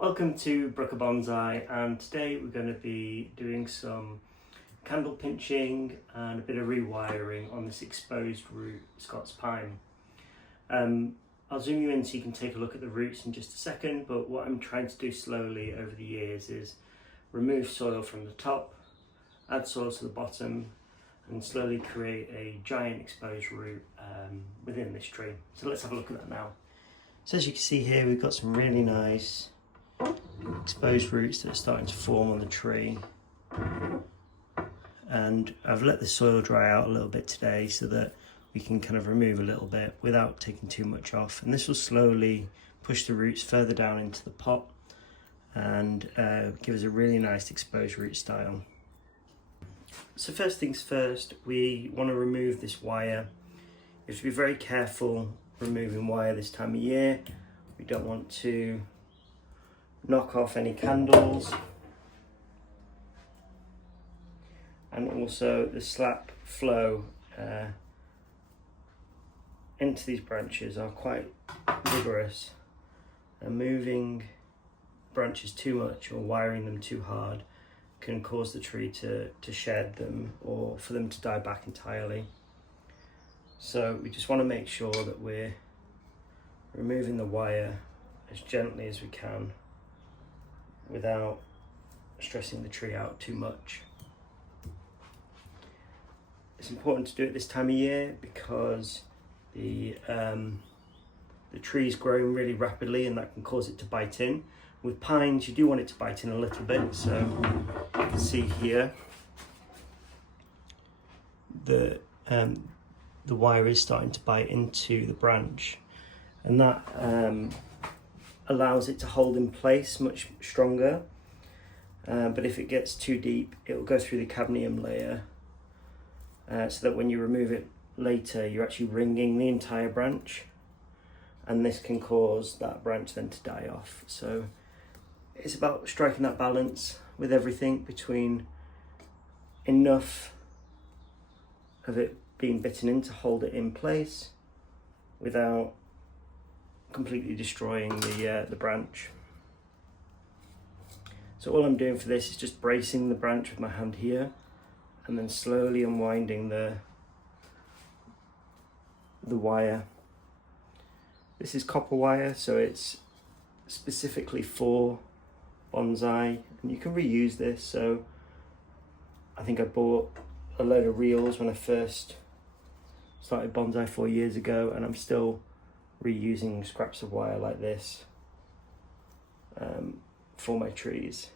Welcome to Brooker Bonsai, and today we're going to be doing some candle pinching and a bit of rewiring on this exposed root Scots Pine. I'll zoom you in so you can take a look at the roots in just a second, but what I'm trying to do slowly over the years is remove soil from the top, add soil to the bottom, and slowly create a giant exposed root within this tree. So let's have a look at that now. So as you can see here, we've got some really nice exposed roots that are starting to form on the tree, and I've let the soil dry out a little bit today so that we can kind of remove a little bit without taking too much off, and this will slowly push the roots further down into the pot and give us a really nice exposed root style. So first things first, we want to remove this wire. You have to be very careful removing wire this time of year. We don't want to knock off any candles, and also the slap flow into these branches are quite vigorous, and moving branches too much or wiring them too hard can cause the tree to shed them or for them to die back entirely. So we just want to make sure that we're removing the wire as gently as we can without stressing the tree out too much. It's important to do it this time of year because the tree is growing really rapidly and that can cause it to bite in. With pines, you do want it to bite in a little bit, so you can see here the wire is starting to bite into the branch, and that allows it to hold in place much stronger, but if it gets too deep it will go through the cadmium layer, so that when you remove it later you're actually ringing the entire branch, and this can cause that branch then to die off. So it's about striking that balance with everything between enough of it being bitten in to hold it in place without completely destroying the branch. So all I'm doing for this is just bracing the branch with my hand here and then slowly unwinding the wire. This is copper wire, so it's specifically for bonsai, and you can reuse this. So I think I bought a load of reels when I first started bonsai 4 years ago, and I'm still reusing scraps of wire like this for my trees.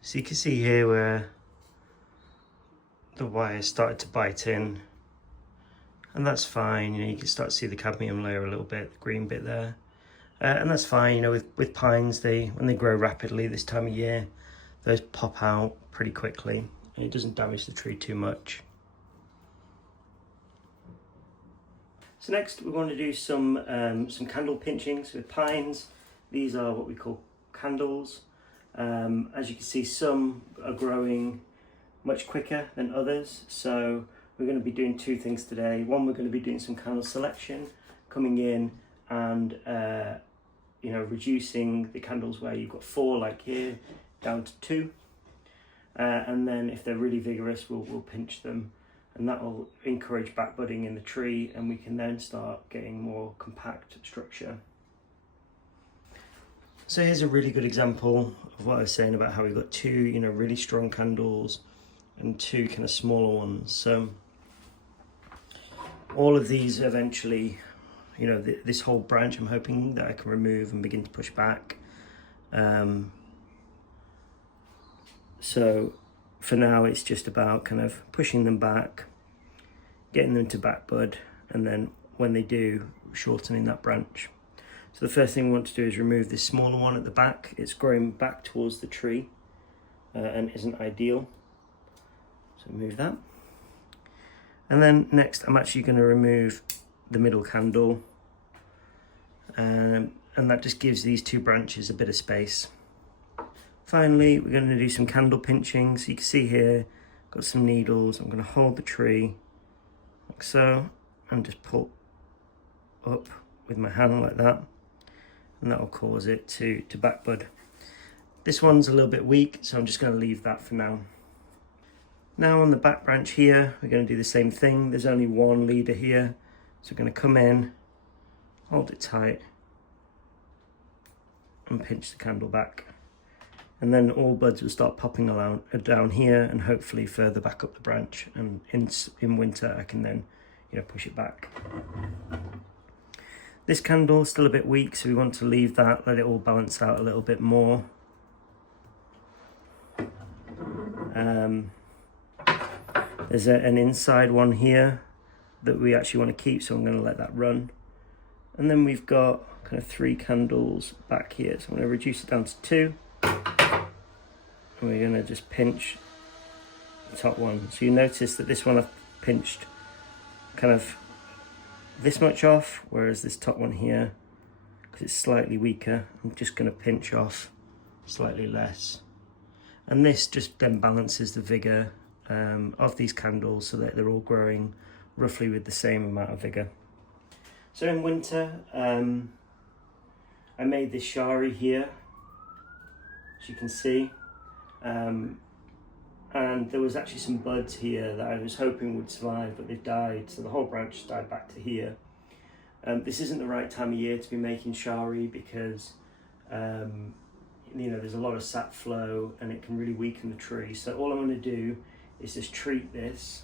So you can see here where the wire started to bite in, and that's fine. You know, you can start to see the cadmium layer a little bit, the green bit there, and that's fine. You know, with pines, when they grow rapidly this time of year, those pop out pretty quickly, and it doesn't damage the tree too much. So next we want to do some candle pinchings with pines. These are what we call candles. As you can see, some are growing much quicker than others, so we're going to be doing two things today. One, we're going to be doing some candle selection, coming in and reducing the candles where you've got 4 like here down to 2, and then if they're really vigorous we'll pinch them, and that will encourage back budding in the tree, and we can then start getting more compact structure. So here's a really good example of what I was saying about how we've got 2 really strong candles and 2 kind of smaller ones. So all of these eventually, this whole branch I'm hoping that I can remove and begin to push back. So for now it's just about kind of pushing them back, getting them to back bud, and then when they do, shortening that branch. So the first thing we want to do is remove this smaller one at the back. It's growing back towards the tree and isn't ideal. So move that. And then next I'm actually going to remove the middle candle, and and that just gives these two branches a bit of space. Finally, we're going to do some candle pinching. So you can see here, got some needles. I'm going to hold the tree like so and just pull up with my hand like that, and that will cause it to back bud. This one's a little bit weak, so I'm just going to leave that for now. Now on the back branch here, we're going to do the same thing. There's only one leader here, so we're going to come in, hold it tight, and pinch the candle back. And then all buds will start popping down here, and hopefully further back up the branch. And in winter, I can then, push it back. This candle is still a bit weak, so we want to leave that, let it all balance out a little bit more. There's an inside one here that we actually want to keep, so I'm going to let that run. And then we've got kind of 3 candles back here, so I'm going to reduce it down to 2. And we're going to just pinch the top one. So you notice that this one I've pinched kind of this much off, whereas this top one here, because it's slightly weaker, I'm just going to pinch off slightly less. And this just then balances the vigour of these candles so that they're all growing roughly with the same amount of vigour. So in winter, I made this shari here, as you can see, and there was actually some buds here that I was hoping would survive, but they've died, so the whole branch died back to here. This isn't the right time of year to be making shari because there's a lot of sap flow and it can really weaken the tree. So all I'm going to do is just treat this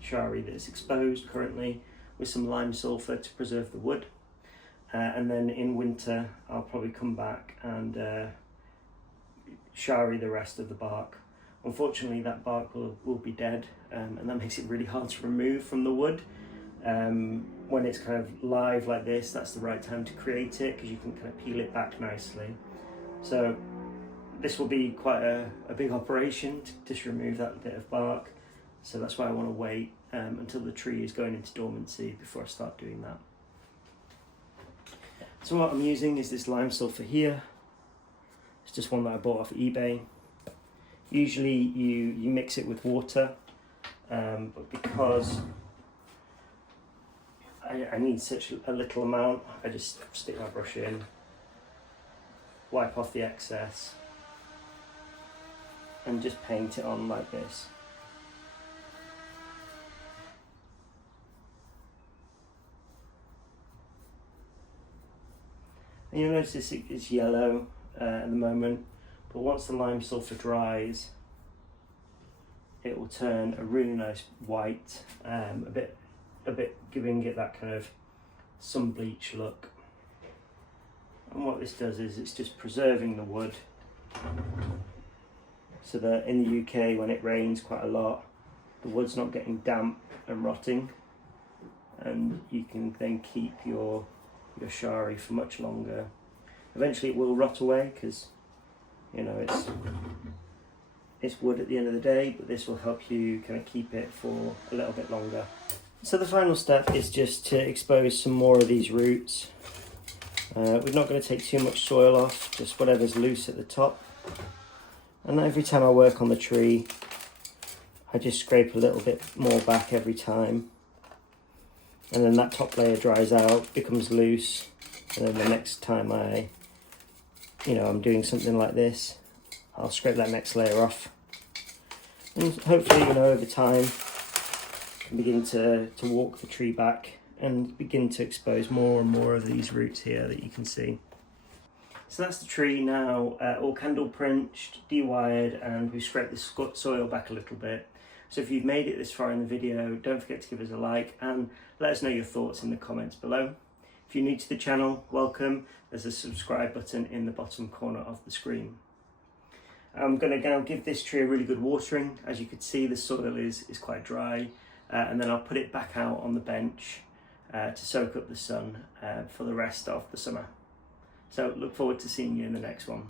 shari that's exposed currently with some lime sulphur to preserve the wood, and then in winter I'll probably come back and shari the rest of the bark. Unfortunately that bark will be dead, and that makes it really hard to remove from the wood. When it's kind of live like this, that's the right time to create it because you can kind of peel it back nicely. So this will be quite a big operation to just remove that bit of bark. So that's why I want to wait until the tree is going into dormancy before I start doing that. So what I'm using is this lime sulphur here. It's just one that I bought off eBay. Usually you mix it with water, but because I need such a little amount, I just stick my brush in, wipe off the excess, and just paint it on like this. And you'll notice it's yellow at the moment, but once the lime sulphur dries, it will turn a really nice white, a bit giving it that kind of sun bleach look. And what this does is it's just preserving the wood, so that in the UK when it rains quite a lot, the wood's not getting damp and rotting, and you can then keep your shari for much longer. Eventually it will rot away because it's wood at the end of the day, but this will help you kind of keep it for a little bit longer. So the final step is just to expose some more of these roots. We're not going to take too much soil off, just whatever's loose at the top. And every time I work on the tree, I just scrape a little bit more back every time. And then that top layer dries out, becomes loose, and then the next time I'm doing something like this, I'll scrape that next layer off. And hopefully, over time, I can begin to walk the tree back and begin to expose more and more of these roots here that you can see. So that's the tree now, all candle pinched, de-wired, and we've scraped the soil back a little bit. So if you've made it this far in the video, don't forget to give us a like and let us know your thoughts in the comments below. If you're new to the channel, welcome. There's a subscribe button in the bottom corner of the screen. I'm going to now give this tree a really good watering. As you can see, the soil is quite dry, and then I'll put it back out on the bench to soak up the sun for the rest of the summer. So look forward to seeing you in the next one.